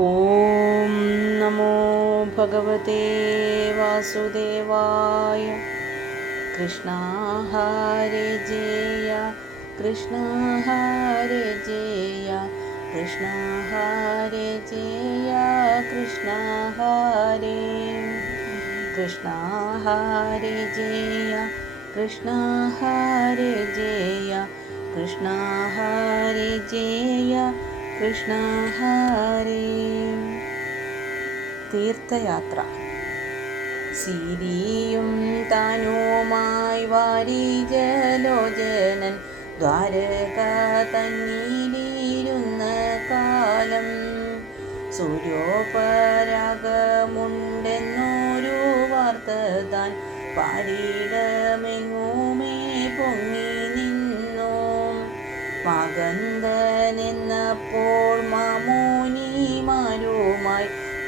ഓം നമോ ഭഗവതേ വാസുദേവായ. കൃഷ്ണ ഹരേ ജയ കൃഷ്ണ ഹരേ ജയ കൃഷ്ണ ഹരേ ജയ കൃഷ്ണ ഹരേ കൃഷ്ണ ഹരേ ജയ കൃഷ്ണ ഹരേ ജയ കൃഷ്ണ ഹരേ ജയ കൃഷ്ണ ഹരേ. തീർത്ഥയാത്ര. സിരിയും താനുമായി വാരിജലോചനൻ ദ്വാരക തന്നിലിരുന്ന കാലം സൂര്യോപരാഗമുണ്ടെന്നൊരു വാർത്ത താൻ പാരിടമെങ്ങുമേ പൊങ്ങി നിന്നു. മകന്ദനെന്നപ്പോൾ മാമോനിമാരുമായി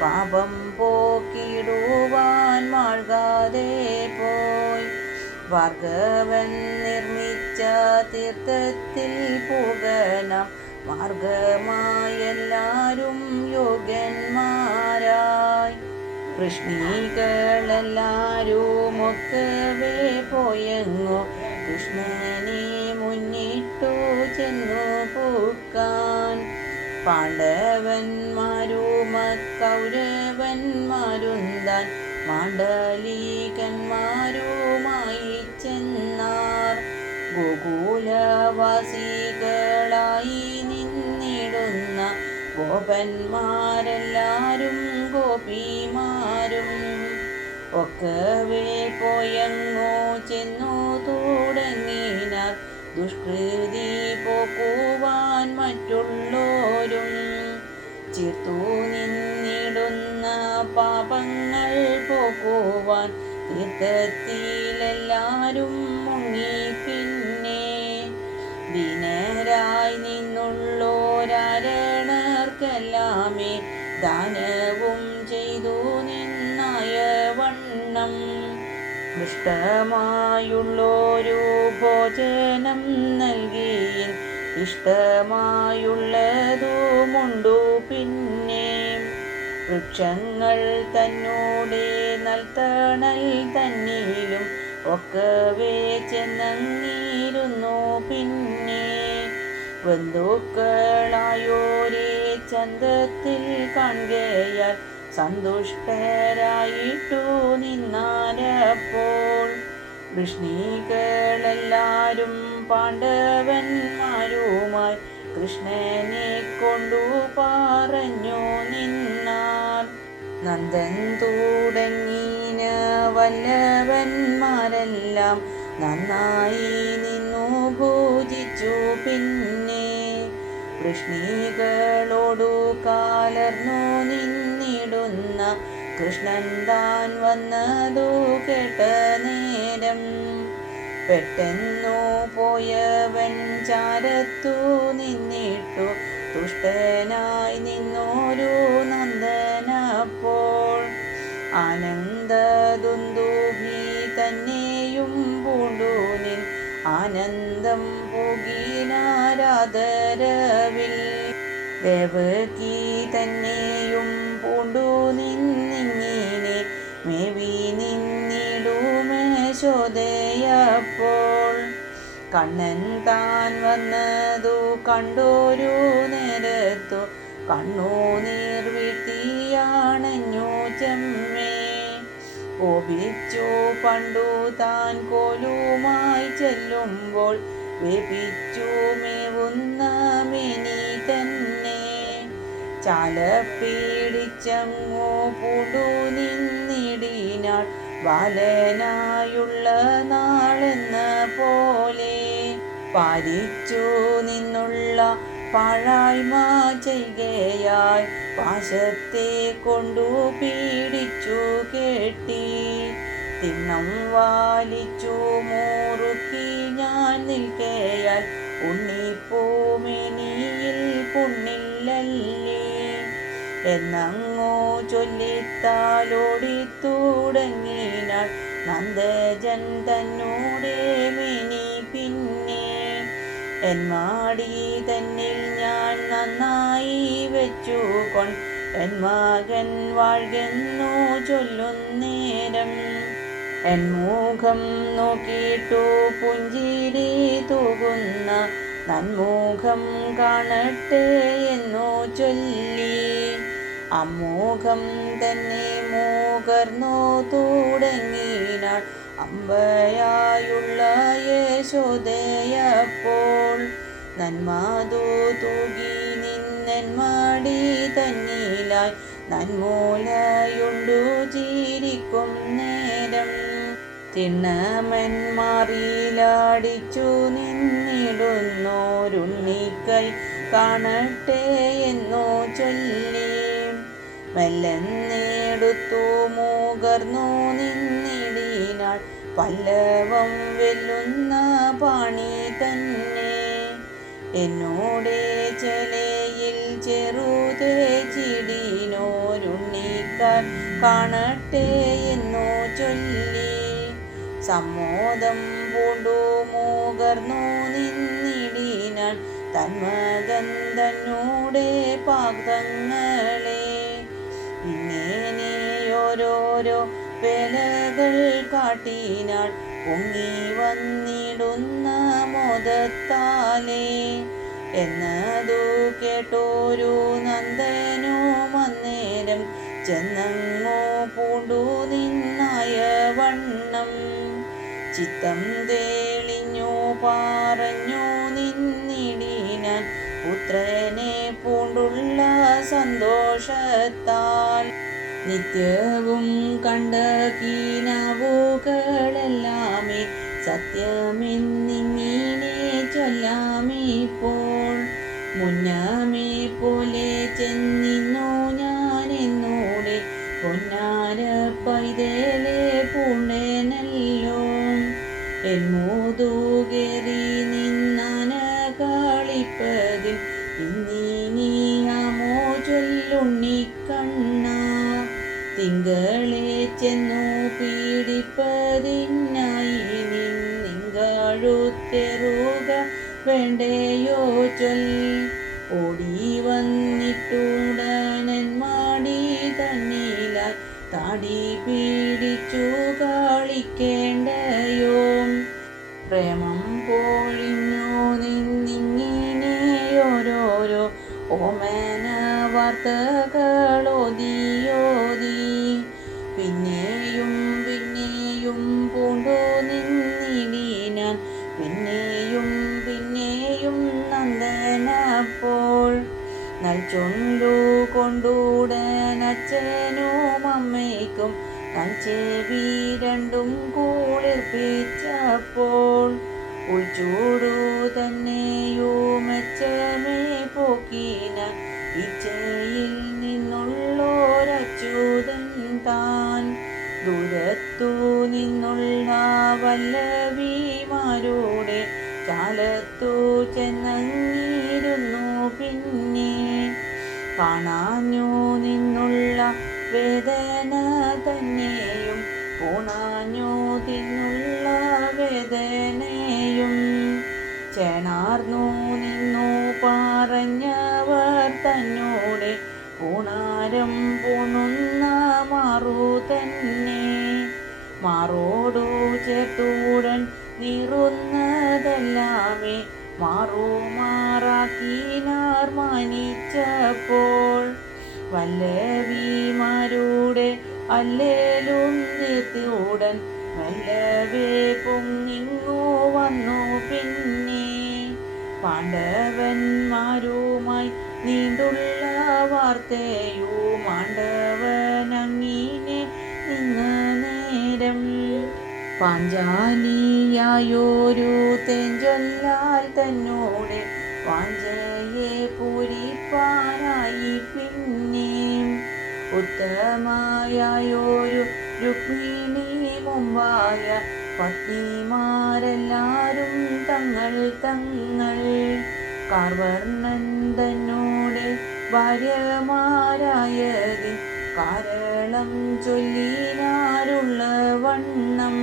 പാപം പോക്കിടുവാൻ മാൾകാതെ പോയി. ഭാർഗവൻ നിർമ്മിച്ച തീർത്ഥത്തിൽ പുകനാം മാർഗമായെല്ലാരും യോഗ്യന്മാരായി. കൃഷ്ണികളെല്ലാരും ഒക്കവേ പോയെങ്ങോ കൃഷ്ണനെ മുന്നിട്ടു ചെന്നു പൂക്കാൻ. പാണ്ഡവന്മാരും കൗരവന്മാരും താൻ മാണ്ഡലികന്മാരുമായി ചെന്നാർ. ഗോകുലവാസികളായി നിന്നിടുന്ന ഗോപന്മാരെല്ലാരും ഗോപിമാരും ഒക്കവേ പോയങ്ങോ ചെന്നു തുടങ്ങിനാർ ദുഷ്കൃതി പോക്കുവാൻ മറ്റുള്ളോരും. ചീർത്തു നിന്നിടുന്ന പാപങ്ങൾ പോക്കുവാൻ തീർത്ഥത്തിലെല്ലാരും മുങ്ങി. പിന്നെ ദീനരായി നിന്നുള്ളോരാരണർക്കെല്ലാമേ ദാനവും ചെയ്തു നിന്നായ വണ്ണം ഇഷ്ടമായുള്ളൊരു ഭോജനം നൽകിയിൽ ഇഷ്ടമായുള്ളതുമുണ്ടു. പിന്നെ വൃക്ഷങ്ങൾ തന്നോടെ നൽതണൽ തന്നിലും ഒക്കവേ ചെന്നങ്ങിരുന്നു. പിന്നെ ബന്ധുക്കളായോരേ ചന്തത്തിൽ കാണുകയാൽ സന്തുഷ്ടരായിട്ടു നിന്നാരപ്പോൾ വൃഷ്ണികളെല്ലാരും പാണ്ഡവന്മാരുമായി കൃഷ്ണനെ കൊണ്ടു പറഞ്ഞു നിന്നാർ. നന്ദൻ തുടങ്ങിന വല്ലവന്മാരെല്ലാം നന്നായി നിന്നു പൂജിച്ചു. പിന്നെ വൃഷ്ണികളോടു കാലർന്നു നിന്നിടുന്ന കൃഷ്ണൻ താൻ വന്നതു കേട്ട നേരം പെട്ടെന്നു പോയവൻ ചാരത്തു നിന്നിട്ടു തുഷ്ടനായി നിന്നോരു നന്ദനപ്പോൾ ആനന്ദദുന്ദുഭി തന്നെയും പൂണ്ടു നിൻ ആനന്ദം പുകിനാരാധരവിൽ. ദേവകി തന്നെയും പൂണ്ടു നിന്നിങ്ങനെ മേവി നിന്നിടുമേശോദയപ്പോൾ കണ്ണൻ താൻ വന്നതു കണ്ടോരു നേരത്തു കണ്ണുനീർ വീഴ്ത്തിയാണഞ്ഞു ചെമ്മേ. കോപിച്ചു പണ്ടു താൻ കോലുമായി ചെല്ലുമ്പോൾ വേപിച്ചു മേവുന്ന മേനി തന്നെ ചാല പീഡിച്ചങ്ങോ പൂണ്ടു നിന്നിടിനാൾ ബാലനായുള്ള നാളെന്ന പോലെ. പാലിച്ചു നിന്നുള്ള പാഴായ്മ ചെയ്യുകയായി പാശത്തെ കൊണ്ടു പീഡിച്ചു കെട്ടി. തിണ്ണം വാലിച്ചു മുറുക്കി ഞാൻ നിൽക്കയാൽ ഉണ്ണിപ്പൂമേനിയിൽ പുണ്ണില്ലല്ലേ എന്നങ്ങോ ചൊല്ലിത്താലോടി തുടങ്ങിനാൾ നന്ദജൻ തന്നോടെ മേനി. പിന്നെ എന്മാടി തന്നിൽ ഞാൻ നന്നായി വെച്ചു എൻ മകൻ വാഴ്കെന്നു ചൊല്ലുന്നേരം എൻ മുഖം നോക്കിയിട്ടു പുഞ്ചിരി തൂകുന്ന നന്മുഖം കാണട്ടെ എന്നു ചൊല്ലി അമ്മൂഖം തന്നെ മൂകർന്നു തുടങ്ങിനാൾ അമ്പയായുള്ള യശോദയപ്പോൾ നന്മാതു തൂകി നിന്നെൻ മടി തന്നിലായി നന്മൂലയുണ്ടു ചിരിക്കും നേരം തിണ്ണമൻ മാറിയിലടിച്ചു നിന്നിടുന്നോരുണ്ണിക്കൈ കാണട്ടെ എന്നു ചൊല്ലി മെല്ലെന്നെടുത്തു മൂകർന്നു നിന്നിടിനാൾ പല്ലവം വെല്ലുന്ന പാണി തന്നെ എന്നോടെ ചെലയിൽ ചെറുതേ ചിടിനോരുണ്ണിക്കാർ കാണട്ടെ എന്നു ചൊല്ലി സമ്മോദം പൂണ്ടു മൂകർന്നു നിന്നിടിനാൾ തന്മകൻ തന്നോടെ പാദങ്ങളെ ഇങ്ങനെയോരോരോ വേലകൾ കാട്ടിനാൾ പൊങ്ങി വന്നിടുന്ന മോദത്താലേ എന്നതു കേട്ടോരു നന്ദനും അന്നേരം ചെന്നങ്ങോ പൂണ്ടു നിന്നായ വണ്ണം ചിത്തം തേളിഞ്ഞു പറഞ്ഞു നിന്നിടിനാൻ പുത്രനെ പൂണ്ടുള്ള സന്തോഷത്താൽ നിത്യവും കണ്ട കീനാവുകളെല്ലാമേ സത്യമെന്നിങ്ങനെ ചൊല്ലാമിപ്പോൾ മുന്നമേ പോലെ ചെന്നിന്നു ഞാൻ എന്നോടെ പൊന്നാര പൈതലെ പൂണ്ടേനല്ലോ എൻ മൂതുകേറി നിന്നാന കളിപ്പതിൽ ഇന്നിനിയാമോ ചൊല്ലുണ്ണിക്കണ്ണ തിങ്കളെ ചെന്നു പീഡിപ്പതിനായി നിങ്ങഴുത്തെറുക വേണ്ടയോ ചൊല്ലി ഓടി വന്നിട്ടുടനൻ മാടി തന്നിലായി താടി പീഡിച്ചു കളിക്കേണ്ടയോ പ്രേമം പൊഴിഞ്ഞു നിന്നിങ്ങനെയോരോരോ ഓമന വാർത്തകളോതിയോതി പിന്നെയും പിന്നെയും പൂണ്ടു നിന്നിടിനാൻ പിന്നെയും പിന്നെയും നന്ദനപ്പോൾ നൽചൊണ്ടു കൊണ്ടുടൻ അച്ഛനും അമ്മയ്ക്കും ചെവി രണ്ടും കുളിർപ്പിച്ചപ്പോൾ ഉൾച്ചൂടു തന്നെയുമെച്ചമേ പോക്കിന ഇച്ഛയിൽ നിന്നുള്ളോരച്യുതൻ താൻ ദൂരത്തു നിന്നുള്ള വല്ലവിമാരുടെ ചാലത്തു ചെന്നങ്ങിരുന്നു പിന്നെ കാണാഞ്ഞു നിന്നുള്ള വേദന തന്നെയും പൂണാഞ്ഞു തിന്നുള്ള വേദനയും ചേണാർന്നു നിന്നു പറഞ്ഞവർ തന്നോടെ പൂണാരം പൂണുന്ന മാറു തന്നെ മാറോടു ചേർത്തൂടൻ നീറുന്നതെല്ലാമേ മാറുമാറാക്കിനാർ മാനിച്ചപ്പോൾ വല്ലവിമാരുടെ അല്ലേലും തീർത്തിയുടൻ വല്ലവേ പൊങ്ങിങ്ങു വന്നു പിന്നെ പാണ്ഡവന്മാരുമായി നീണ്ടുള്ള വാർത്തയുമാണ്ടവനങ്ങിനെ നിന്ന നേരം പാഞ്ചാലിയായൊരു തേഞ്ചൊല്ലാൽ തന്നോടെ വാഞ്ചയെ പൂരിപ്പാനായി പിന്നെ ഉത്തമയായൊരു രുക്മിണി മുമ്പായ പത്നിമാരെല്ലാരും തങ്ങൾ തങ്ങൾ കാർവർണ്ണൻ തന്നോടെ ഭാര്യമാരായതിൻ കാരണം ചൊല്ലിനാരുള്ള വണ്ണം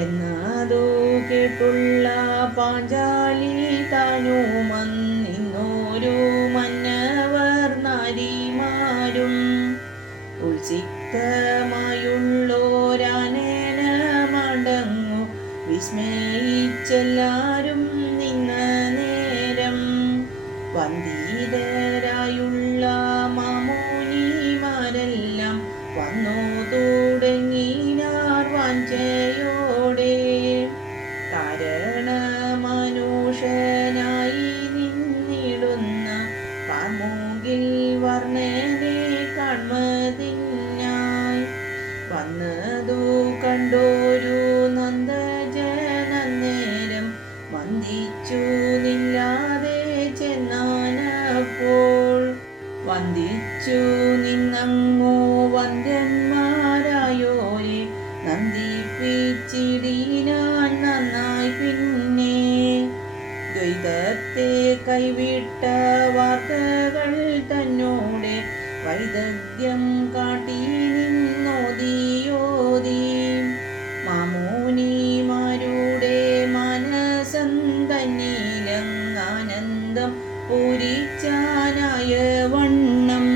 എന്നതു കേട്ടുള്ള പാഞ്ചാലി താനുമന്നിന്നോരു മന്നവർ നാരിമാർ ഉത്സിക്തമായുള്ളോരാനേനമടങ്ങു വിസ്മയിച്ചെല്ലാരും നിന്ന നേരം വന്ദിതരായുള്ള മാമുനിമാരെല്ലാം വന്നു തുടങ്ങിനാർ വാഞ്ചയോടെ. കാരണമനുഷ്യനായി നിന്നിടുന്ന കാർമുകിൽ വർണ്ണനെ കാൺമതിനായി വന്നതു കണ്ടോരു നന്ദജനന്നേരം വന്ദിച്ചു നില്ലാതെ ചെന്നാനപ്പോൾ. വന്ദിച്ചു നിന്നങ്ങോ വന്ദ്യന്മാരായോരെ നന്ദിപ്പിച്ചിടിനാൻ നന്നായി. പിന്നെ ദ്വൈതത്തെ കൈവിട്ട വാർത്തകൾ തന്നോടെ വൈദഗ്ധ്യം കാട്ടി നിന്നോദിയോതി മാമുനിമാരുടെ മനസം തന്നിലങ്ങാനന്ദം പൂരിച്ചാനായ വണ്ണം.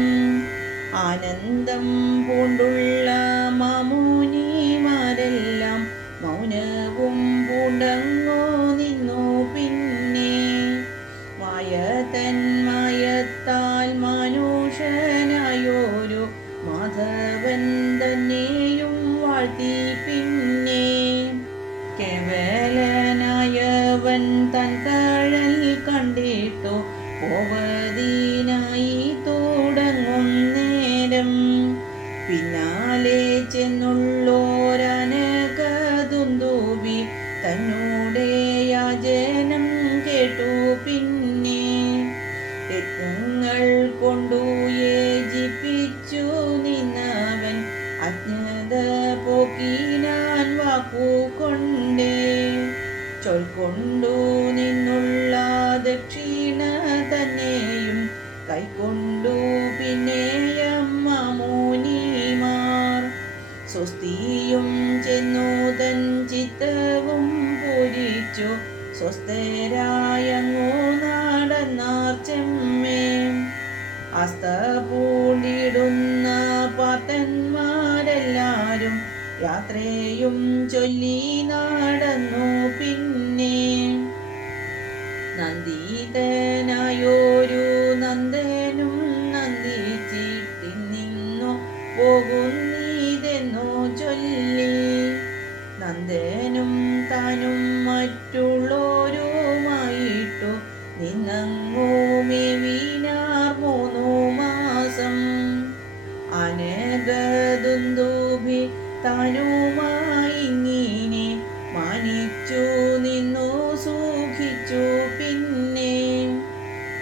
ആനന്ദം പൂണ്ടുള്ള മാമുനിമാരെല്ലാം മൗനവും പൂണ്ടങ്ങോ നിന്നു. പിന്നെ മായ തന്മയത്താൽ മനുഷ്യനായോരു മാധവൻ തന്നെയും വാഴ്ത്തി. പിന്നെ കേവലനായവൻ തൻ കഴൽ കണ്ടിട്ടു പോവതിനായി തുടങ്ങും നേരം പിന്നാലെ ചെന്നുള്ളോരനകദുന്ദുഭി തന്നോടെ യാചനം കേട്ടു. പിന്നെ രത്നങ്ങൾ കൊണ്ടു യേജിപ്പിച്ചു നിന്നവൻ അജ്ഞത പോക്കിനാൻ വാക്കുകൊണ്ടേ. ചൊൽക്കൊണ്ടു നിന്നുള്ള ദക്ഷിണ തന്നെയും കൈക്കൊണ്ടു പിന്നെയം മാമുനിമാർ. സ്വസ്തിയും ചെന്നു തൻ ചിത്തവും പൂരിച്ചു സ്വസ്ഥരായങ്ങോ നടന്നാർ ചെമ്മേ. അസ്തപൂണ്ടിടുന്ന പാത്തന്മാരെല്ലാരും യാത്രയും ചൊല്ലി നടന്നു. പിന്നെ നന്ദിതനായോരു നന്ദനും നന്ദിച്ചിട്ടിന്നു പോകുന്നീതെന്നു ചൊല്ലി. നന്ദനും താനും മറ്റുള്ളോരുമായിട്ടു നിന്നങ്ങോ മേവിനാർ 3 മാസം. അനകദുന്ദുഭി താനുമായിങ്ങനെ മാനിച്ചു നിന്നു സുഖിച്ചു. പിന്നെ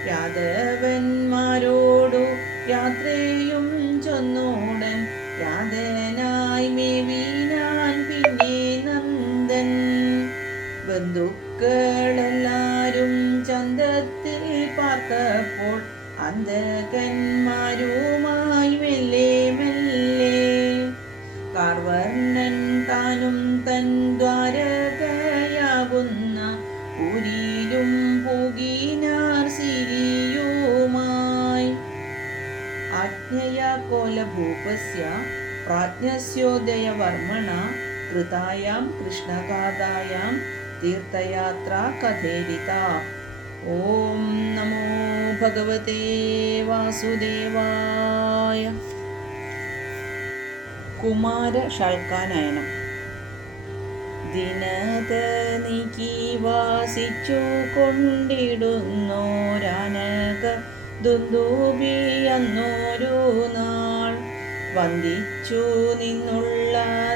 യാദവന്മാരോടു യാത്രയും ചൊന്നോടൻ യാതനായി മേവിനാൻ. പിന്നെ നന്ദൻ ബന്ധുക്കളെല്ലാരും ചന്തത്തിൽ പാർത്തപ്പോൾ അന്തകന്മാരുമായി മെല്ലെ മെല്ലെ കാർവർണ്ണൻ താനും തൻ ദ്വാരകയാകുന്ന പുരിയിലും പൂകിനാർ സിരിയുമായി. ആജ്ഞയാ കോലഭൂപസ്യ പ്രാജ്ഞസ്യോദയവർമ്മണ കൃതായാം കൃഷ്ണഗാഥായാം തീർത്ഥയാത്രാ കഥേരിത. ഓം നമോ ഭഗവതേ വാസുദേവായ. കുമാര ഷൾക്കാനയനം. ദിനത നീക്കി വാസിച്ചു കൊണ്ടിടുന്നോരാനക ദുന്ദുഭി അന്നൊരു നാൾ വന്ദിച്ചു നിന്നുള്ള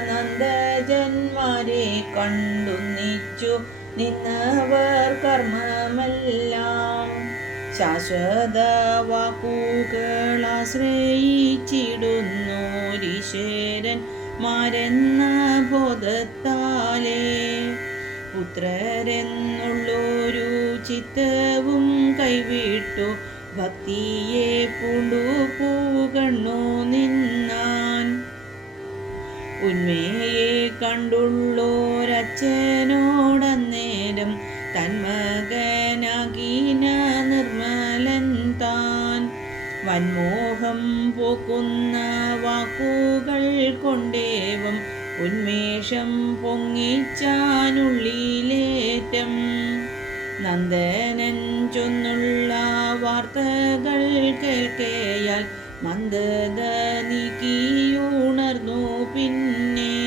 നന്ദജന്മാരെ കണ്ടുന്നിച്ചു നിന്നവർ കർമ്മമെല്ലാം ശാശ്വത വാക്കുകളാശ്രയിച്ചിടുന്നോരീശ്വരൻ മാരെന്ന ബോധത്താലേ പുത്രരെന്നുള്ളൊരു ചിത്തവും കൈവിട്ടു ഭക്തിയെ പൂണ്ടു പൂകണ്ണു നിന്നാൻ. ഉന്മയെ കണ്ടുള്ളോരച്ഛനോടന്നേരം തന്മകനാകീന നിർമ്മലൻ താൻ തന്മോഹം പോക്കുന്ന വാക്കുകൾ കൊണ്ടേവം ഉന്മേഷം പൊങ്ങിച്ചാനുള്ളിലേറ്റം. നന്ദനൻ ചൊന്നുള്ള വാർത്തകൾ കേൾക്കയാൽ മന്ദത നീക്കിയുണർന്നു പിന്നെ.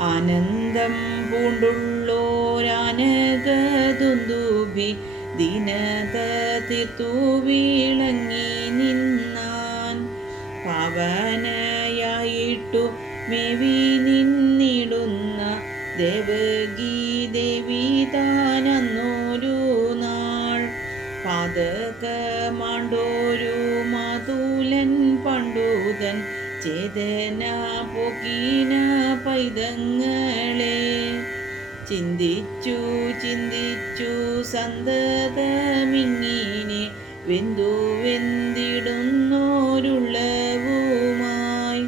ആനന്ദം പൂണ്ടുള്ളോരാനകദുന്ദുഭി ദീനത തീർത്തു വിളങ്ങി നിന്നാൻ. പാവനയായിട്ടു മേവി നിന്നിടുന്ന ദേവകീ ദേവി താനന്നൊരു നാൾ. പാതകമാണ്ടോരു മാതുലൻ പണ്ടുതൻ ചേതന പോക്കിന പൈതങ്ങളെ. ചിന്തിച്ചു ചിന്തിച്ചു സന്തതമിങ്ങിനെ വെന്തു വെന്തിടുന്നോരുള്ളവുമായി.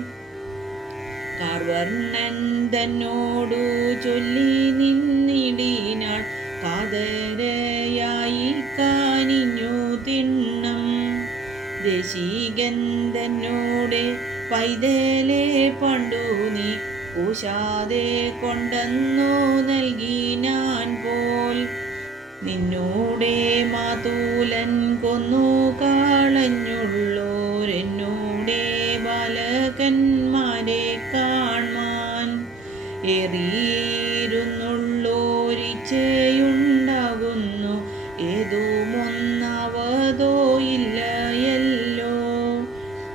കാർവർണ്ണൻ തന്നോടു ചൊല്ലി നിന്നിടിനാൾ കാതരയായി കാനിഞ്ഞു തിണ്ണം. ദേശികൻ തന്നോടെ പൈതലെ പണ്ടു നീ പൂശാതെ കൊണ്ടെന്നു നൽകിനാൻ പോൽ. നിന്നൂടെ മാതൂലൻ കൊന്നു കളഞ്ഞുള്ളോരെന്നൂടെ ബാലകന്മാരെ കാൺമാൻ. ഏറിയിരുന്നുള്ളോരിച്ചയുണ്ടാകുന്നു ഏതുമൊന്നാവതോ ഇല്ലയല്ലോ.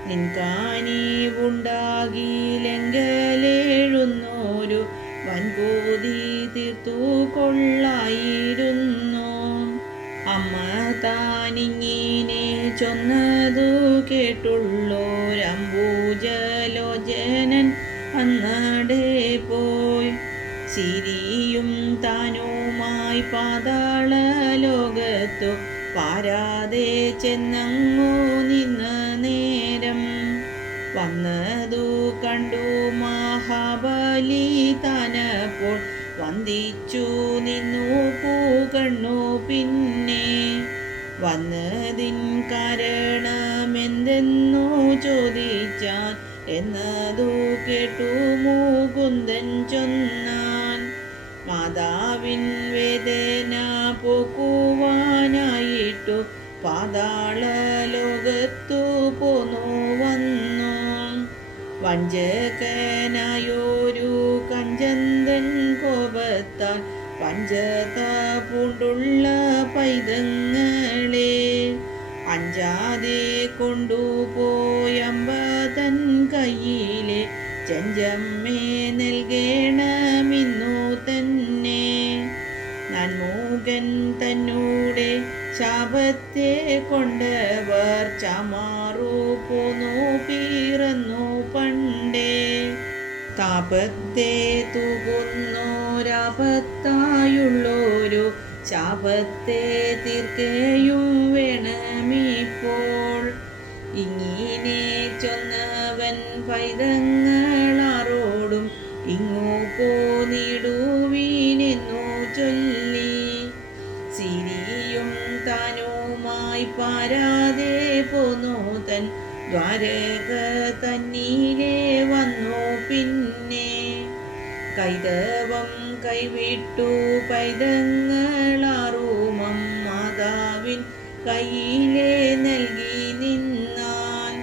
നിൻകാനിവുണ്ടാകിലെങ്കലേഴുന്നോരു വൻകോതി തീർത്തു കൊള്ളായിരുന്നു. അമ്മ താനിങ്ങിനെ ചൊന്നതു കേട്ടുള്ളോരംബുജലോചനൻ അന്നടെ പോയി. സിരിയും താനുമായി പാതാള ലോകത്തു പാരാതെ ചെന്നങ്ങു നിന്ന നേരം. വന്നതു കണ്ടു മഹാബലി താനപ്പോൾ വന്ദിച്ചു നിന്നു പൂകണ്ണു പിന്നെ. വന്നതിൻ കാരണമെന്തെന്നു ചോദിച്ചാൻ എന്നതു കേട്ടു മുകുന്ദൻ ചൊന്നാൻ. മാതാവിൻ വേദന പോക്കുവാനായിട്ടു പാതാള ലോകത്തു പോന്നു വന്നു. വഞ്ചകനായൊരു കഞ്ചന്തൻ കോപത്താൽ പഞ്ചത പൂണ്ടുള്ള പൈതങ്ങളെ അഞ്ചാതെ കൊണ്ടുപോയമ്പതൻ കയ്യിലെ ചെഞ്ചമ്മേ നൽകേണമിന്നു തന്നെ. നന്മൂകൻ തന്നൂടെ ശാപത്തെ കൊണ്ടവർ ചമാറു പോന്നു പിറന്നു പണ്ടേ. താപത്തെ തൂകുന്നോരാപത്തായുള്ളൊരു ശാപത്തെ തീർക്കയും വേണമിപ്പോൾ. ഇങ്ങനെ ചൊന്നവൻ പൈതങ്ങളാരോടും ഇങ്ങു പോന്നിടുവീനെന്നു ചൊല്ലി. സിരിയും താനുമായി പാരാതെ പോന്നു തൻ ദ്വാരക തന്നീലെ വന്നു പിന്നെ. കൈതവം കൈവിട്ടു പൈതങ്ങളാറുമം മാതാവിൻ കയ്യിലെ നൽകി നിന്നാൻ.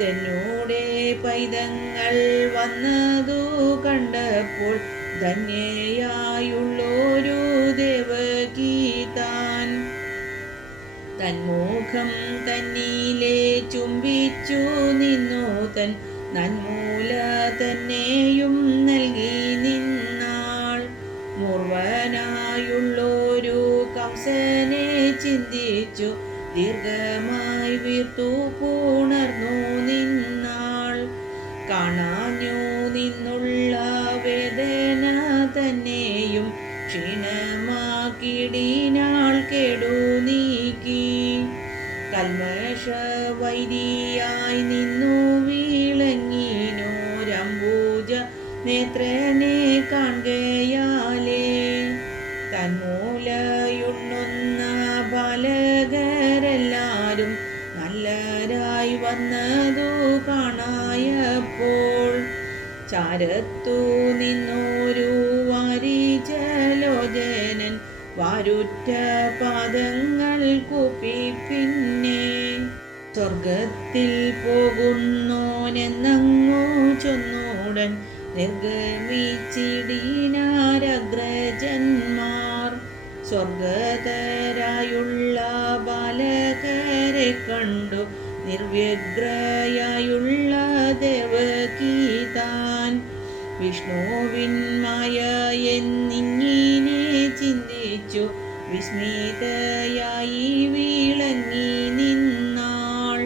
തന്നൂടെ പൈതങ്ങൾ വന്നതു കണ്ടപ്പോൾ ധന്യയായുള്ളൊരു ദേവകീ താൻ. തന്മുഖം തന്നീലെ ചുംബിച്ചു നിന്നു തൻ നന്മൂല തന്നെയും നൽകി നിന്നാൾ. മൂർവനായുള്ളൊരു കംസനെ ചിന്തിച്ചു ദീർഘമായി വീർത്തു പുണർന്നു നിന്നാൾ. കാണാഞ്ഞു നിന്നുള്ള വേദന തന്നെയും ക്ഷീണമാക്കിടിനാൾ കേടു നീക്കി. കൽമഷവൈരിയായി നിന്നു വിളങ്ങിനോരംബുജ നേത്രനെ കാൺകയാലേ. തന്മൂലയുണ്ണുന്ന ബാലകരെല്ലാരും നല്ലരായി അതു കാണായപ്പോൾ ചാരത്തു നിന്നോരു വാരിജലോചനൻ വാരുറ്റ പാദങ്ങൾ കൂപ്പി പിന്നെ സ്വർഗത്തിൽ പോകുന്നോനെന്നങ്ങു ചൊന്നൂടൻ നിർഗമിച്ചിടീനാരഗ്രജന്മാർ സ്വർഗതരായുള്ള ബാലകരെ കണ്ടു നിർവ്യഗ്രയായുള്ള ദേവകീതാൻ വിഷ്ണുവിൻ മായ എന്നിങ്ങനെ ചിന്തിച്ചു വിസ്മിതയായി വിളങ്ങി നിന്നാൾ.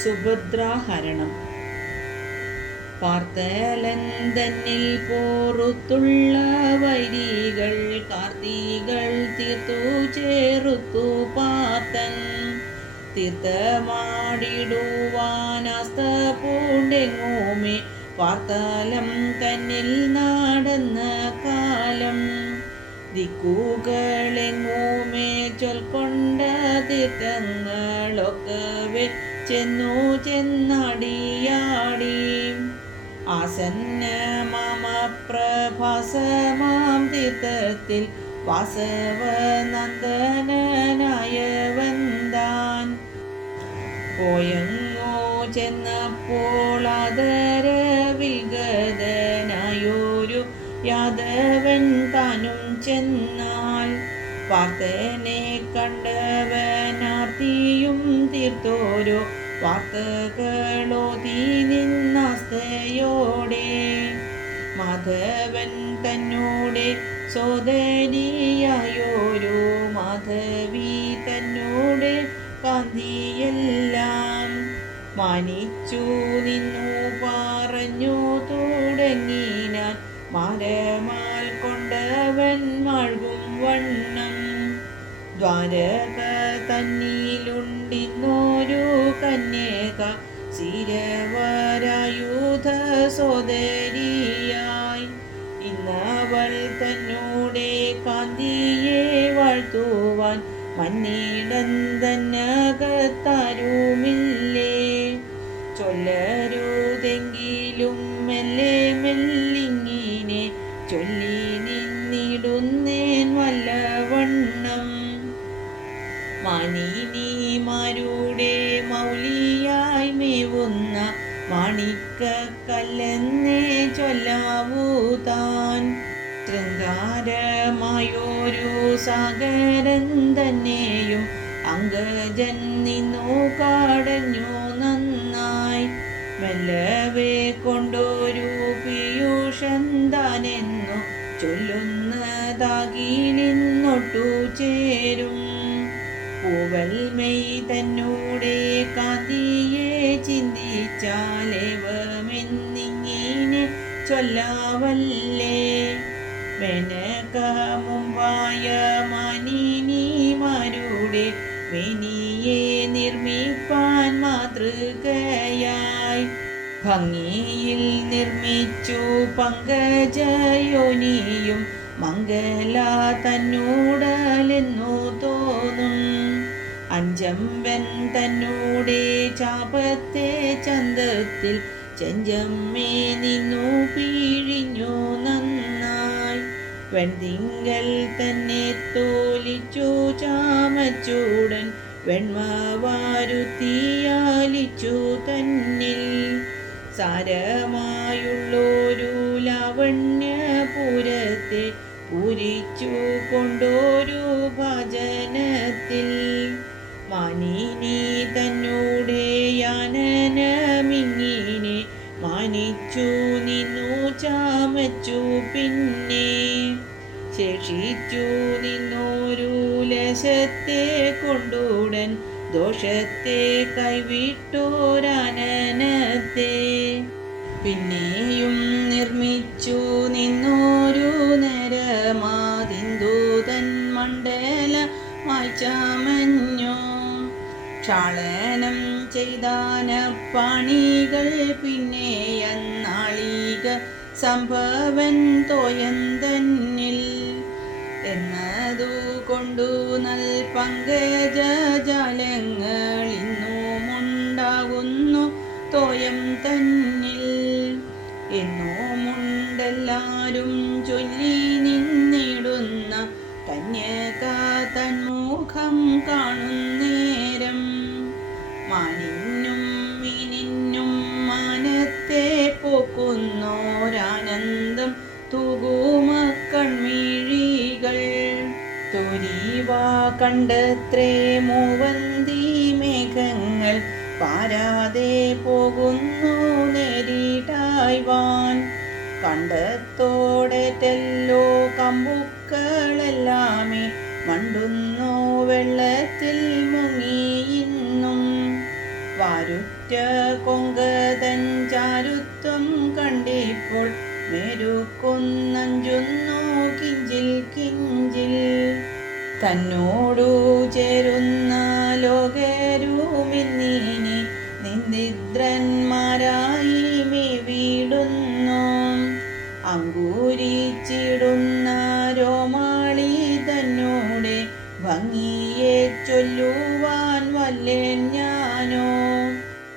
സുഭദ്രാഹരണം. പാർത്തലൻ തന്നിൽ പോറുത്തുള്ള വൈരികൾ കാർത്തികൾ തീർത്തു ചേർത്തു പാർത്തൻ തീർത്ഥമാടിടുവാനാസ്ത പൂണ്ടെങ്ങോമേ പാർത്തലം തന്നിൽ നടന്ന കാലം ദിക്കുകളെങ്ങോമേ ചൊൽക്കൊണ്ട തീർത്ഥങ്ങളൊക്കെ ചെന്നു ചെന്നടിയാടി ആസന്ന മമ പ്രഭാസമാം തീർത്ഥത്തിൽ വാസവനന്ദനായവൻ താൻ പോയങ്ങോ ചെന്നപ്പോൾ ആദരവിൽ ഗതനായൊരു യാദവൻ താനും ചെന്നാൽ പാർത്തനെ കണ്ടവനാർത്തിയും തീർത്തോരോ വാർത്തകളോതി നിന്നാസ്തയോടെ മാധവൻ തന്നോടെ സോദരിയായോരോ മാധവി തന്നോടെ കാന്തിയെല്ലാം മാനിച്ചു നിന്നു പറഞ്ഞു തുടങ്ങിനാൻ മാരമാൽ കൊണ്ടവൻ മാൾകും വണ്ണം ദ്വാരക തന്നിലുണ്ടിന്നോരു കന്യക ശിരവരായുധ സോദരിയായി ഇന്നവൾ തന്നോടെ കാന്തിയെ വാഴ്ത്തുവാൻ മന്നിടന്തന്നകത്താരുമില്ലേ ചൊല്ലരുതെങ്കിലും മെല്ലെ മെല്ലിങ്ങിനെ ചൊല്ലി നിന്നിടുന്നേൻ വല്ലവണ്ണം മാനിനിമാരുടെ മൗലിയായി മേവുന്ന മാണിക്കല്ലെന്നേ ചൊല്ലാവൂ താൻ ശൃംഗാരമായൊരു സാഗരൻ തന്നെയും അങ്കജൻ നിന്നു കാടഞ്ഞു നന്നായി മെല്ലവേ കൊണ്ടൊരു പീയൂഷൻ താനെന്നു ചൊല്ലുന്നതാകി നിന്നൊട്ടു ചേരും പൂവൽമെയ് തന്നൂടെ കാന്തിയെ ചിന്തിച്ചാലേവമെന്നിങ്ങനെ ചൊല്ലാവല്ലേ മെനക മുമ്പായ മാനിനിമാരുടെ മേനിയെ നിർമ്മിപ്പാൻ മാതൃകയായി ഭംഗിയിൽ നിർമ്മിച്ചു പങ്കജയോനിയും മംഗല തന്നൂടലെന്നു തോന്നും അഞ്ചമ്പൻ തന്നൂടെ ചാപത്തെ ചന്തത്തിൽ ചെഞ്ചമ്മേ നിന്നു പിഴിഞ്ഞു നന്നായി വെൺതിങ്കൽ തന്നെ തോലിച്ചു ചാമച്ചൂടൻ വെണ്മവാരുത്തിയാലിച്ചു തന്നിൽ സാരമായുള്ളൊരു ലാവണ്യപുരത്തെ പൂരിച്ചു കൊണ്ടൊരു ഭജനത്തിൽ മാനിനി തന്നൂടെ യാനനമിങ്ങിനെ മാനിച്ചു നിന്നു ചാമച്ചു പിന്നെ ശേഷിച്ചു നിന്നോരു ലശത്തെ കൊണ്ടുടൻ ദോഷത്തെ കൈവിട്ടോരാനനത്തെ പിന്നെയും നിർമ്മിച്ചു നിന്നോരു നരമാതിന്തു തൻ മണ്ഡല മായ്ച്ചാമഞ്ഞോ ക്ഷാളനം ചെയ്താന പാണികൾ പിന്നെ അന്നാളിക സംഭവൻ തോയൻ തന്നിൽ എന്നതു കൊണ്ടു നൽ പങ്കജാലങ്ങൾ ഇന്നുമുണ്ടാകുന്നു വാഴുന്നു തോയം തന്നിൽ. എന്നോമുണ്ടെല്ലാരും ചൊല്ലി നിന്നിടുന്ന കന്യക തന്മുഖം കാണുന്നേരം. മാനിന്നും മീനിന്നും മാനത്തെ പോക്കുന്നോരാനന്ദം തൂകുമക്കൺമിഴികൾ. തുരീവ കണ്ടത്രേ മൂവന്തി മേഘങ്ങൾ പാരാതെ പോകുന്നു നേരിടായ്വാൻ. കണ്ടത്തോടെറ്റല്ലോ കമ്പുക്കളെല്ലാമേ മണ്ടുന്നു വെള്ളത്തിൽ മുങ്ങിയിന്നും. വാരുറ്റ കൊങ്കതൻ ചാരുത്വം കണ്ടിപ്പോൾ മേരുക്കുന്നഞ്ചുന്നു കിഞ്ചിൽ കിഞ്ചിൽ. തന്നോടു ചേരുന്ന ലോകരുമിന്നീനി നിന്ദിദ്രന്മാരായി മേവിടുന്നു. അങ്കൂരിച്ചിടുന്ന രോമാളി തന്നോടെ ഭംഗിയെ ചൊല്ലുവാൻ വല്ലേൻ ഞാനോ.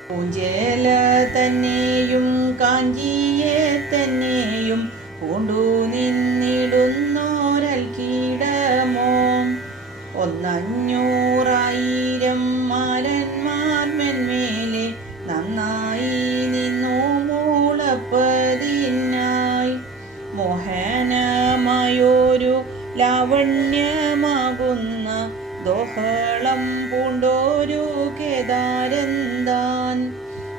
പൂഞ്ചേല തന്നെയും കാഞ്ചിയെ തന്നെയും പൂണ്ടു നിന്നിടുന്നോരൽക്കീടമോ. 1,500,000 മാരന്മാർ മെന്മേലെ നന്നായി നിന്നു മൂളപ്പതിനായി. മോഹനമായൊരു ലാവണ്യമാകുന്ന ദോഹളം പൂണ്ടോരു കേദാരന്താൻ.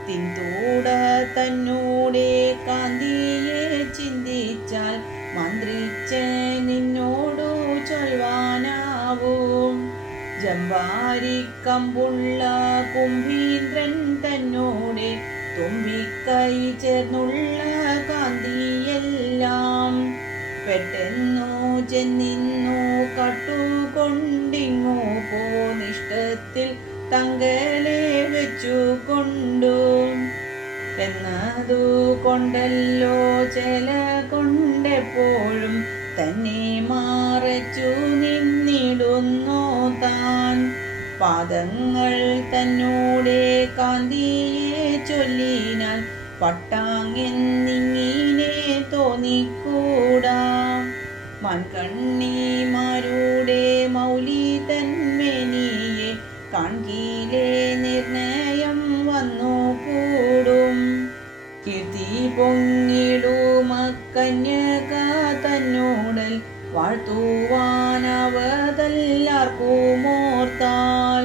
തിന്തൂട തന്നൂടെ കാന്തിയെ ചിന്തിച്ചാൽ മന്ത്രിച്ച നിന്നോടു ചൊൽവാനാവും. ജംബാരിക്കമ്പുള്ള കുംഭീന്ദ്രൻ തന്നോടെ തുമ്പിക്കൈ ചേർന്നുള്ള കാന്തിയെല്ലാം. പെട്ടെന്നു ചെന്നിന്നു കട്ടുകൊണ്ടിങ്ങു പോനിഷ്ടത്തിൽ തങ്ങളെ വെച്ചു കൊണ്ടു. എന്നതു കൊണ്ടല്ലോ ചേല കൊണ്ടെപ്പോഴും തന്നെ മറച്ചു നിന്നിടുന്നു താൻ. പാദങ്ങൾ തന്നോടെ കാന്തിയെ ചൊല്ലിനാൽ പട്ടാങ്ങെന്നിങ്ങനെ തോന്നിക്കൂടാ. മൺകണ്ണിമാരുടെ മൗലി തന്മേനിയെ കാൺകീലെ നിർണയം വന്നു കൂടും. കീർത്തി പൊങ്ങിടുമക്കന്യക തന്നോടൽ വാഴ്ത്തുവാനവതെല്ലാർക്കുമോർത്താൽ.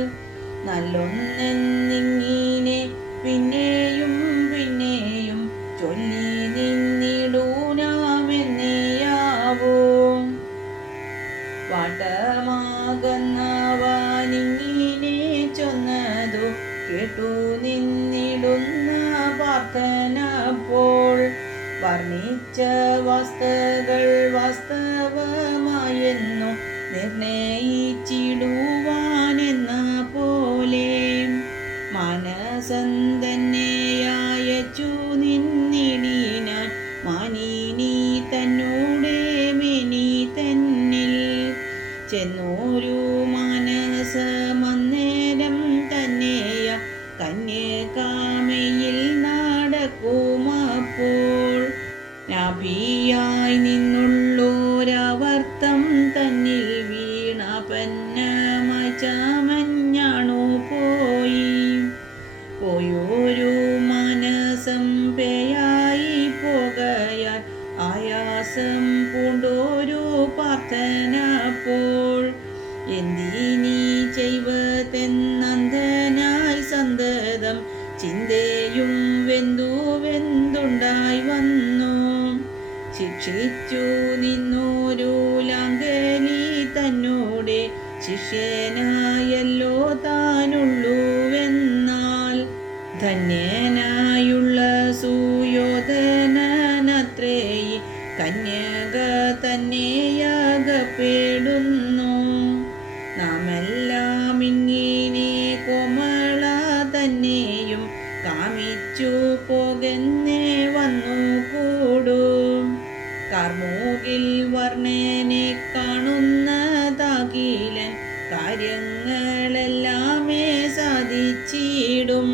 നല്ലൊന്നെന്നിങ്ങനെ പിന്നെയും പിന്നെയും ചൊല്ലി നിന്നിടൂനാമെന്നെയാവും. വാട്ടമാകുന്നവനിങ്ങനെ ചൊന്നതു കേട്ടു നിന്നിടുന്ന പ്രാർത്ഥനപ്പോൾ. വർണ്ണിച്ച വസ്തുക്കൾ വാസ്തവമായെന്നു നിർണയിച്ചിടുവാനെന്ന പോലെ. മനസം തന്നെയച്ചു നിന്നിടിനാൻ മാനിനി തന്നോടെ മേനി തന്നിൽ. ചെന്നോരു മനസമന്നേരം തന്നെയ കന്യകാമയിൽ നടക്കുമപ്പോൾ. നാഭിയായി നിന്നുള്ളോരവർത്തം തന്നിൽ വീണപന്നമായി ചമഞ്ഞാണു പോയി. പോയൊരു മനസം പേയായി പോകയാൽ ആയാസം പൂണ്ടോരു പ്രാർത്ഥനപ്പോൾ. എന്തിനീ ചെയ്വതെന്നന്ധനായി സന്തതം ചിന്തയും വെന്തു വെന്തുണ്ടായി വന്നു. ശിക്ഷിച്ചു നിന്നോരു ലാംഘനി തന്നോടെ ശിഷ്യനായല്ലോ താനുള്ളുവെന്നാൽ. ധന്യനായുള്ള സുയോധനനത്രേ കന്യക തന്നെയകപ്പെടുന്നു. നാമെല്ലാം ഇങ്ങനെ കോമള തന്നെയും കാമിച്ചു പോകെന്നേ വന്നു കൂടും. കാർമൂകിൽ വർണ്ണനെ കാണുന്നതാകിലൻ കാര്യങ്ങളെല്ലാമേ സാധിച്ചിടും.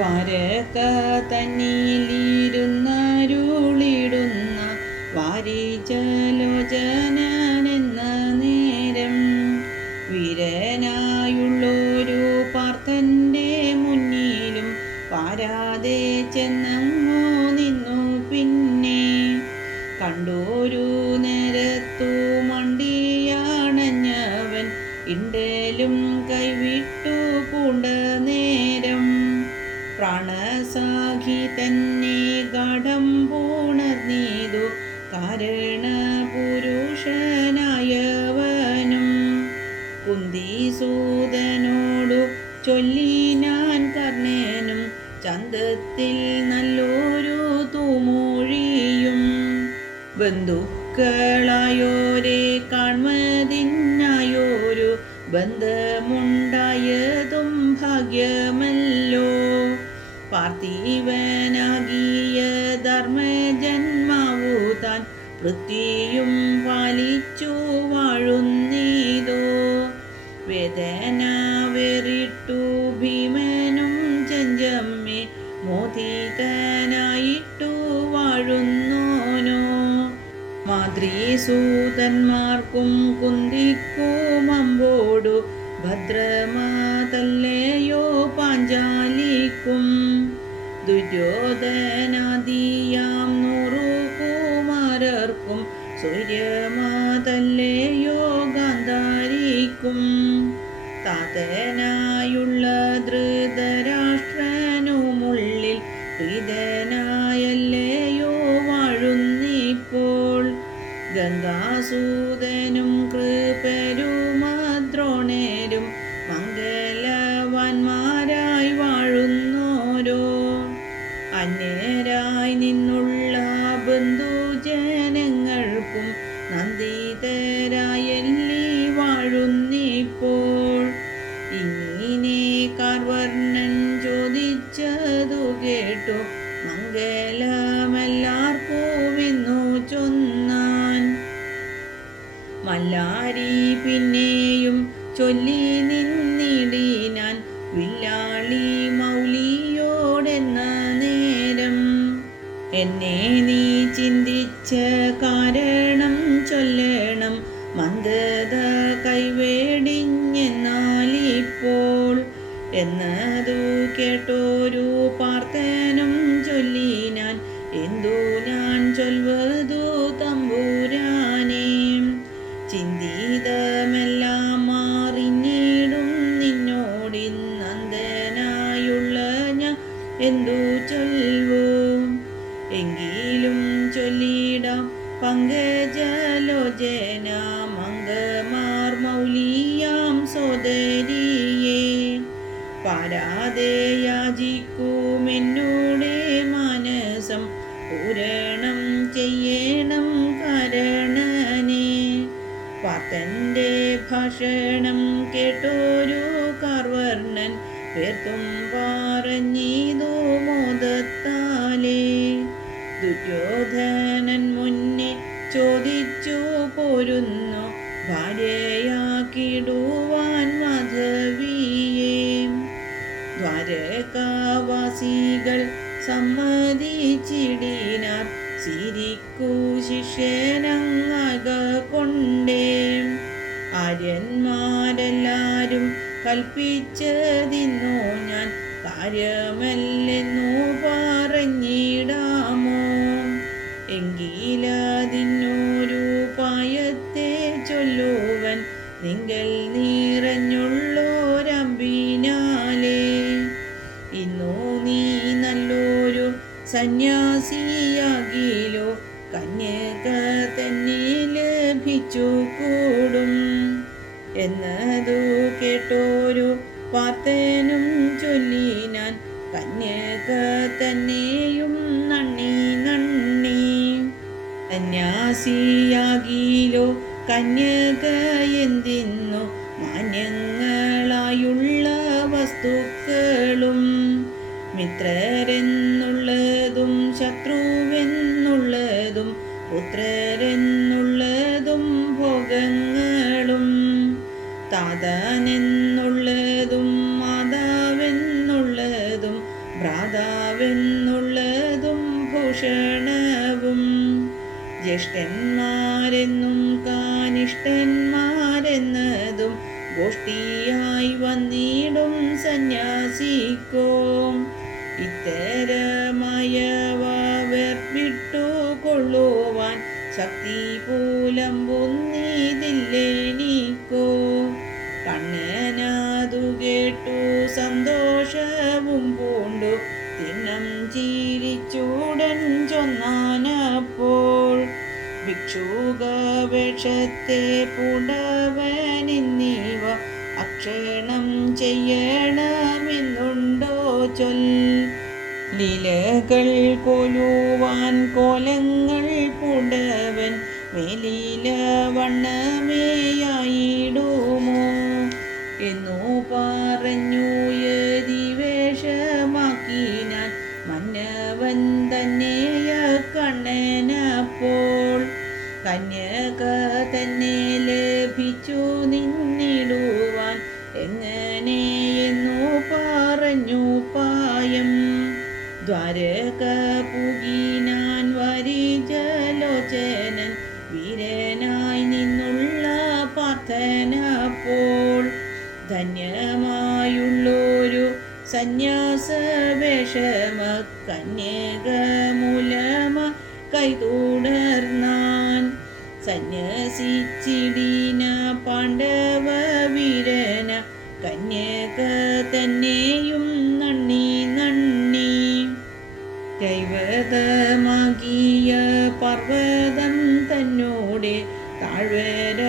ദ്വാരക തന്നിലിരുന്നരുളിടുന്ന വാരിജലോചനെന്ന നേരം വീരനായുള്ളൊരു പാർത്ഥന്റെ മുന്നിലും പാരാതെ ചെന്നങ്ങോ നിന്നു. പിന്നെ കണ്ടോരു നേരത്തു മണ്ടിയാണഞ്ഞവൻ ഇണ്ടലും കൈവിട്ടു പൂണ്ട നേരം പ്രാണസാഖി തന്നെ ഗാഠം പൂണർന്നീതു കാരണപുരുഷനായവനും കുന്തിസൂതനോടു ചൊല്ലിനാൻ കർണനും ചന്തത്തിൽ നല്ലൊരു തൂമൊഴിയും ബന്ധുക്കളായോരെ കാൺമതിനായൊരു ബന്ധമുണ്ടായതും ഭാഗ്യമല്ലോ. പാർത്ഥിവനാകിയ ധർമ്മജന്മാവു താൻ പൃഥ്വിയും പാലിച്ചു വാഴുന്നീതോ വേദന വേറിട്ടു ഭീമനും ചെഞ്ചമ്മേ മോദിതനായിട്ടു വാഴുന്നോനോ. മാതൃസൂതന്മാർക്കും കുന്തിക്കും അമ്പോടു ഭദ്രമാതല്ലയോ പാഞ്ചാലിക്കും ദുര്യോധനാദിയാം 100 കുമാരർക്കും സൂര്യമാതല്ലയോ ഗാന്ധാരിക്കും താതനായുള്ള ധൃതരാഷ്ട്രനുമുള്ളിൽ പ്രീതനായല്ലയോ വാഴുന്നിപ്പോൾ ഗംഗാസൂതനും കൃപരുമദ്രോണരും മംഗലവാന്മാരായി വാഴുന്നോരോ. അന്യരായി നിന്നുള്ള ബന്ധുജനങ്ങൾക്കും നന്ദിതരായല്ലി വാഴുന്നിപ്പോൾ. ഇങ്ങനെ കാർവർണ്ണൻ ചോദിച്ചതു കേട്ടു മംഗലമെല്ലാർക്കുമെന്നു ചൊന്നാൻ. മല്ലാരി പിന്നെയും ചൊല്ലി നിന്നിടിനാൻ വില്ലാളി മൗലിയോടെന്ന നേരം എന്നെ നീ ചിന്തിച്ച കാരണം ചൊല്ലണം മന്ദത കൈവേടിഞ്ഞെന്നാലിപ്പോൾ എന്നതു കേട്ടോരു പാർത്ഥനും ചൊല്ലിനാൻ എന്തു ഞാൻ ചൊൽവതു തമ്പുരാനേ ചിന്തിതമെല്ലാം മാറിഞ്ഞിടും നിന്നോടിന്നന്തനായുള്ള ഞാൻ എന്തു ചൊൽവൂ എങ്കിലും ചൊല്ലിടാം പങ്കജലോചന മംഗമാർ മൗലിയാം സോദരിയെ പാരാതെ യാചിക്കുമെന്നോടെ മാനസം പൂരണം ചെയ്യണം കാരണനെ. പാർത്ഥന്റെ ഭാഷണം കേട്ടോരു കാർവർണ്ണൻ പേർത്തും പറഞ്ഞിതു മോദത്താലേ. ദുര്യോധനൻ മുന്നേ ചോദിച്ചു പോരുന്നു ഭാര്യയാക്കിടുവാൻ മാധവിയെ. ദ്വാരകാവാസികൾ സമ്മതിച്ചിടിനാർ സിരിക്കു ശിഷ്യനങ്ങക കൊണ്ടേ. ആര്യന്മാരെല്ലാരും കൽപ്പിച്ചതിന്നു ഞാൻ കാര്യമല്ലെന്നു പറഞ്ഞിടാമോ എങ്കിലതിനൊരു പായത്തെ ചൊല്ലുവൻ നിങ്ങൾ നിറഞ്ഞുള്ളോരമ്പിനാലേ. ഇന്നു നീ നല്ലൊരു സന്യാസിയാകിലോ കന്യക തന്നെ ലഭിച്ചു കൂടും എന്നതു കേട്ടോരു പാർത്ഥനും ചൊല്ലിനാൻ കന്യക തന്നെയും നന്ദി നന്ദി. സന്യാസിയാകിലോ കന്യക എന്തിന്നു മാന്യങ്ങളായുള്ള വസ്തുക്കളും മിത്രരെന്നുള്ളതും ശത്രുവെന്നുള്ളതും പുത്രരെന്നുള്ളതും ഭോഗങ്ങളും താതനെന്നുള്ളതും മാതാവെന്നുള്ളതും ഭ്രാ ജ്യേഷ്ഠന്മാരെന്നും കാനിഷ്ഠന്മാരെന്നതും ഗോഷ്ഠിയായി വന്നിടും സന്യാസിക്കോം. ഇത്തരമായവ വേർവിട്ടു കൊള്ളുവാൻ ശക്തി പുലമ്പുന്നീതില്ലെനിക്കോ. കണ്ണനതു കേട്ടു സന്തോഷവും പൂണ്ടു തിണ്ണം ചിരിച്ചൂടൻ ചൊന്നാനപ്പോൾ, ഭിക്ഷുകവേഷത്തെ പൂണ്ടവനിന്നിവ അക്ഷേണം ചെയ്യണമെന്നുണ്ടോ ചൊൽ. ലീലകൾ കൊലുവാൻ കോലങ്ങൾ പൂണ്ടവൻ മേലീല വണ്ണമേയായിടുമോ എന്നു പറഞ്ഞു യതിവേഷമാക്കിനാൻ മന്നവൻ തന്നെയ കണ്ണനപ്പോൾ. കന്യക തന്നെ ലഭിച്ചു നിന്നിടുവാൻ എങ്ങനെയെന്നു പറഞ്ഞു പായം. ദ്വാരക പുകിനാൻ വരിജലോചനൻ വീരനായി നിന്നുള്ള പ്രാർത്ഥനപ്പോൾ, ധന്യമായുള്ളൊരു സന്യാസവേഷമ കന്യകമൂലമ കൈതുടർന്നാൻ. സന്യസിച്ചിടിന പാണ്ഡവ വീരന കന്യക തന്നെയും നന്ദി നന്ദി. കൈവതമാകിയ പർവ്വതം തന്നോടെ താഴ്വര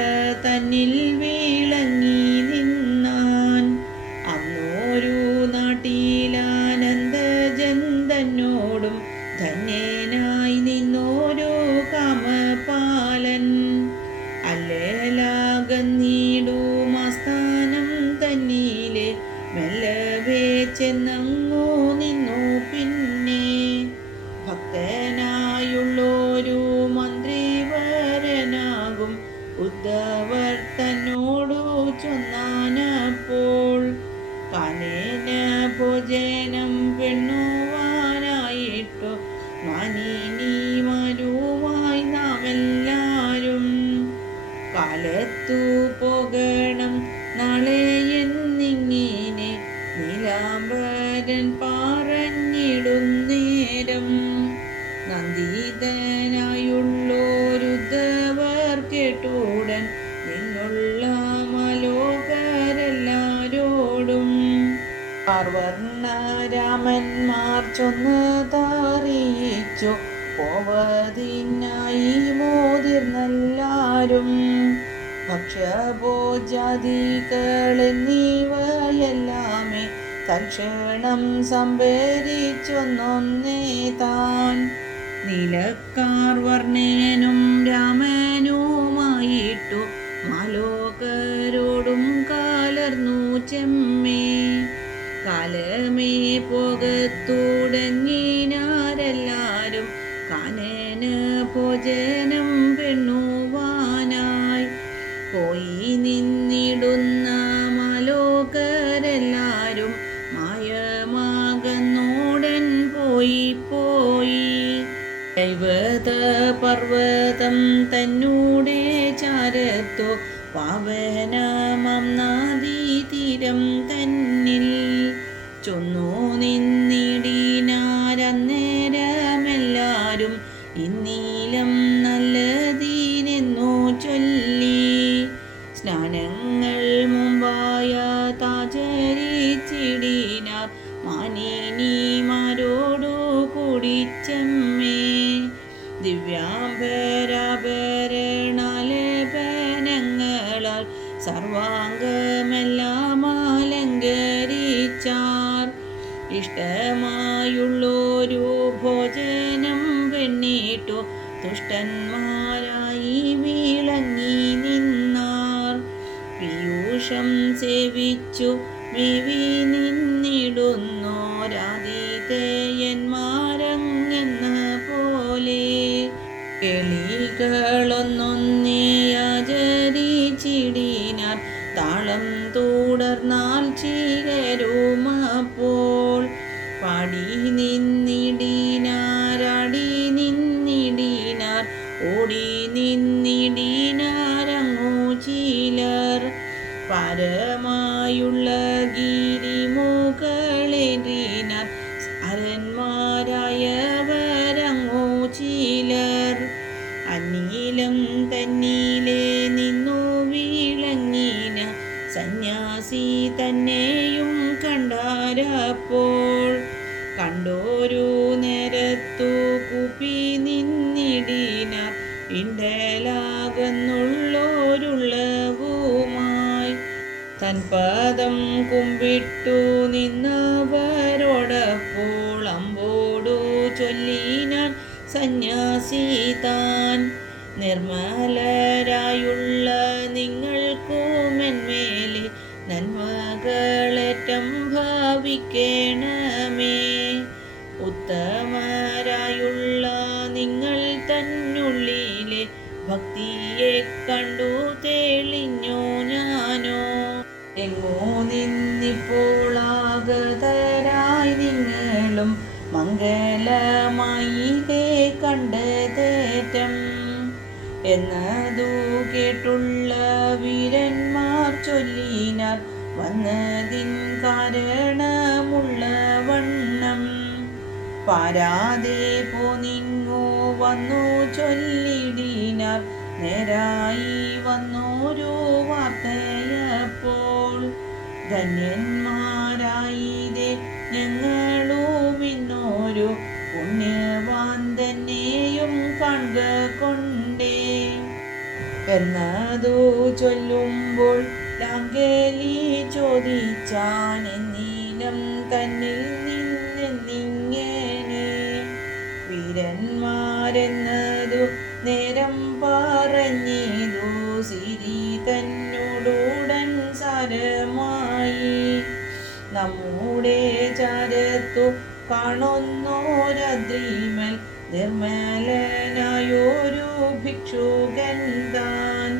തന്നിൽ വിളങ്ങി നിന്നാൻ. അന്നൊരു നാട്ടിലാനന്ദജൻ തന്നോടും ധന്യനായി നിന്നോരു കാമപാലൻ. അല്ലേലാകന്നിടുമാസ്ഥാനം തന്നിലെ മെല്ലവേ ചെന്നങ്ങു നിന്നു. പിന്നെ ഭക്തനായുള്ളൊരു മന്ത്രിവരനാകും ഉദ്ധവർ തന്നോടു ചൊന്നാനപ്പോൾ, കാനന ഭോജനം പെണ്ണുവാനായിട്ടു മാനിനിമാരുമായി നാമെല്ലാരും കാലത്തു പോകണം നാളെ എന്നിങ്ങനെ നീലാംബരൻ പറഞ്ഞിടുന്നേരം. നന്ദിതനായുള്ളോരുദ്ധവർ കേട്ടുടൻ നിന്നുള്ള മലോകരെല്ലാരോടും വർണ്ണരാമന്മാർ ചൊന്നതറിയിച്ചു പോവതിനായി മോതിർന്നെല്ലാരും. ഭക്ഷ്യഭോജാദികളെന്നിവയെല്ലാമേ തൽക്ഷണം സംഭരിച്ചൊന്നൊന്നേ താൻ. നീലക്കാർ വർണ്ണനും രാമനുമായിട്ടു മാലോകരോടും കലർന്നു ചെമ്മേ. കാലമേ പോകത്തുടങ്ങിനാരെല്ലാരും കാനന ഭോജനം പെണ്ണുവാനായി. പോയി നിന്നിടുന്ന മാലോകരെല്ലാരും മായമാകന്നോടൻ പോയി പോയി. കൈവത പർവ്വതം തന്നൂടെ ചാരത്തോ പാവനമാം നദീതീരം തന്നിൽ ചൊന്നു നിന്നിടിനാരന്നേരമെല്ലാരും ഇന്നീലം നല്ലതീനെന്നു ചൊല്ലി. സ്നാനങ്ങൾ മുമ്പായ താചരിച്ചിടിനാർ മാനിനിമാരോടു കൂടിച്ചെമ്മേ. ദിവ്യാംബരാഭരണാലേപനങ്ങളാൽ സർവാംഗമെല്ലാം അലങ്കരിച്ചാർ. ഇഷ്ടമായുള്ളൊരു ഭോജനം പെണ്ണിട്ടു തുഷ്ടന്മാരായി വിളങ്ങി നിന്നാർ. പീയൂഷം സേവിച്ചു മേവി നിന്നിടുന്നോരാതിഥേയന്മാരങ്ങെന്ന പോലെ. എളികളൊന്നൊന്നേയാചരിച്ചിടിനാർ താളം തുടർന്നാൽ ചീകരുമപ്പോൾ. പാടി നിന്നിടിനാരാടി നിന്നിടിനാർ ഓടി പാരമായുള്ള ഗിരിമുകളേറിനാർ അരന്മാരായവരങ്ങോ ചിലർ. അന്നീലം തന്നീലെ നിന്നു വിളങ്ങിന സന്യാസി തന്നെയും കണ്ടാരപ്പോൾ. കണ്ടോരു നേരത്തു കുപ്പി നിന്നിടിനാർ ഇണ്ടലാകുന്നുള്ളോരുള്ളവുമായി. തൻ പദം കുമ്പിട്ടു നിന്നവരോടപ്പോൾ അമ്പോടു ചൊല്ലിനാൻ സന്യാസി താൻ. നിർമ്മലരായുള്ള നിങ്ങൾക്കുമെന്മേലെ നന്മകളേറ്റം ഭാവിക്കണമേ. ഉത്തമരായുള്ള നിങ്ങൾ തന്നുള്ളിലെ ഭക്തിയെ കണ്ടു തെളിഞ്ഞു ഞാനോ. എങ്ങോ നിന്നിപ്പോൾ ആഗതരായി നിങ്ങളും മംഗളമായി കണ്ടതേറ്റം എന്നതു കേട്ടുള്ള വീരന്മാർ ചൊല്ലിനാർ വന്നതിൻ കാരണമുള്ള വണ്ണം. പാരാതെ പോനിങ്ങോ വന്നു ചൊല്ലിടിനാർ നേരായി വന്നോരു വാർത്തയപ്പോൾ. ധന്യന്മാരായിതേ ഞങ്ങളും ഇന്നോരു പുണ്യവാൻ തന്നെയും കാണുക കൊണ്ടേ എന്നതു ചൊല്ലുമ്പോൾ ലാങ്കലി ചോദിച്ചാൻ എന്നീലം തന്നിൽ നിന്നിങ്ങനെ. വീരന്മാരെന്നതു നേരം പറഞ്ഞിതു സിരി തന്നോടുടൻ സാരമായി. നമ്മുടെ ചാരത്തു കാണുന്നോരദ്രിമൽ നിർമ്മലനായൊരു ഭിക്ഷുകൻ താൻ.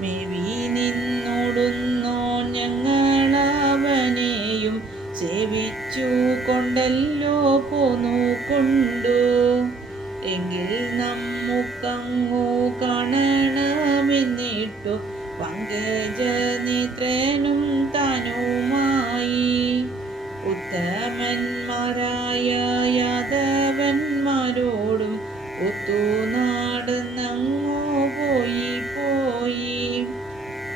മേവി നിന്നോടുന്നോ ഞങ്ങളവനെയും സേവിച്ചു കൊണ്ടല്ലോ പോന്നു കൊണ്ടു. എങ്കിൽ നമുക്കങ്ങു കാണണമെന്നിട്ടു പങ്കജനേത്രനും താനുമായി. ഉത്തമന്മാരായ യാദവന്മാരോടും ഒത്തുനാടന്നങ്ങു പോയി.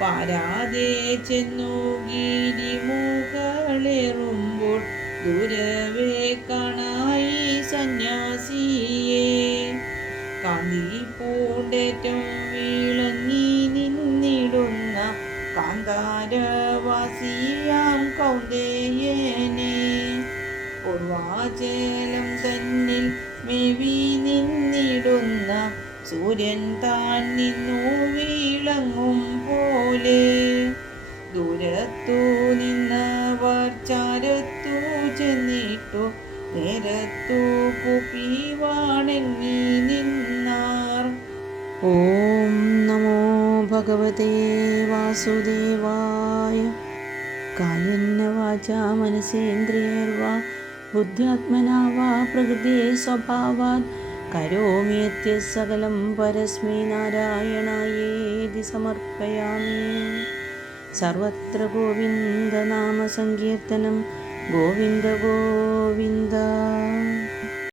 പാരാതെ ചെന്നു ഗിരിമുകളേറുമ്പോൾ ദൂരവേ കാണായി സന്യാസിയെ. കാന്തി പൂണ്ടേറ്റം വിളങ്ങി നിന്നിടുന്ന കാന്താരവാസിയാം കൗന്ദേയനെ. പൂർവാചലം തന്നിൽ മേവി നിന്നിടുന്ന സൂര്യൻ താൻ നിന്നു വിളങ്ങും പോലെ. ദൂരത്തു നിന്നവർ ചാരത്തു ചെന്നിട്ടു നേരത്തു കുപ്പി വണങ്ങി നിന്നാർ. ഓം നമോ ഭഗവതേ വാസുദേവായ. കായേന വാചാ മനസേന്ദ്രിയൈർവാ ബുദ്ധ്യാത്മനാ വാ പ്രകൃതേ സ്വഭാവാത് കരോമി യദ്യത് സകലം പരസ്മൈ നാരായണായേതി സമർപ്പയാമി. സർവത്ര ഗോവിന്ദ നാമ സങ്കീർത്തനം. ഗോവിന്ദ ഗോവിന്ദ.